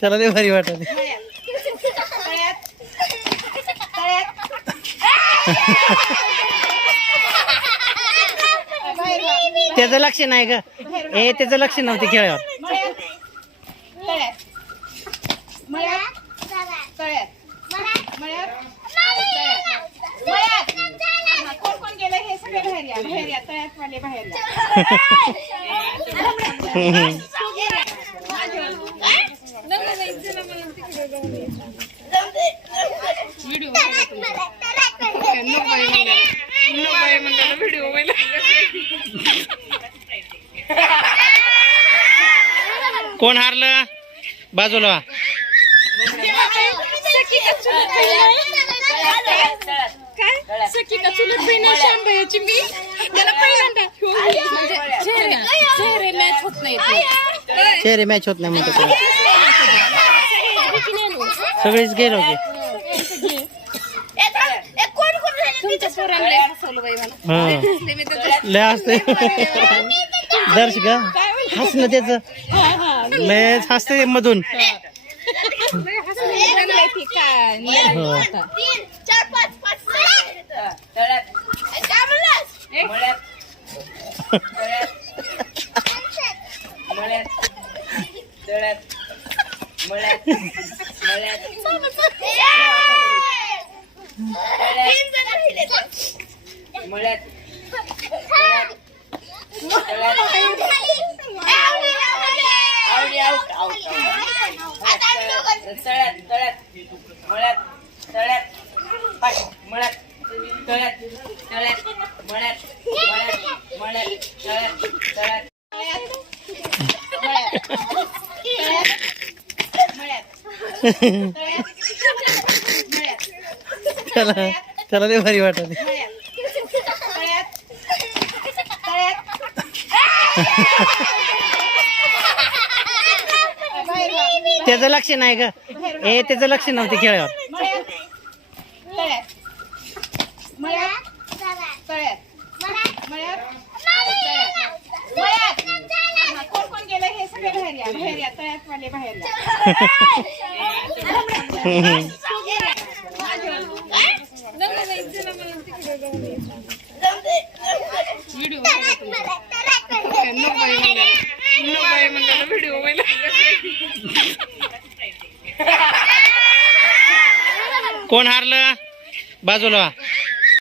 त्याला लय भारी वाटत. त्याचं लक्ष नाही ग, हे त्याचं लक्ष नव्हते खेळावर. कोण कोण गेलं हे सगळे बाहेर या, बाहेर या, तळ्यात वाले बाहेर या. कोण हारलं बाजूला? सखी का चुलत बहीण शांभयाची मी त्याला पहिल्यांदा चेहरे मॅच होत नाही, चेहरे मॅच होत नाही म्हणतो. सगळेच गेलो की लय असते दर्शक हसणं त्याच लयच हसते मधून. त्याला लय भारी वाटत. त्याचं लक्ष नाही ग, हे त्याचं लक्ष नव्हते खेळावर. कोण कोण गेलं हे सगळे बाहेर या, बाहेर या, तळ्यात वाले बाहेर या. कोण हारलं बाजूला?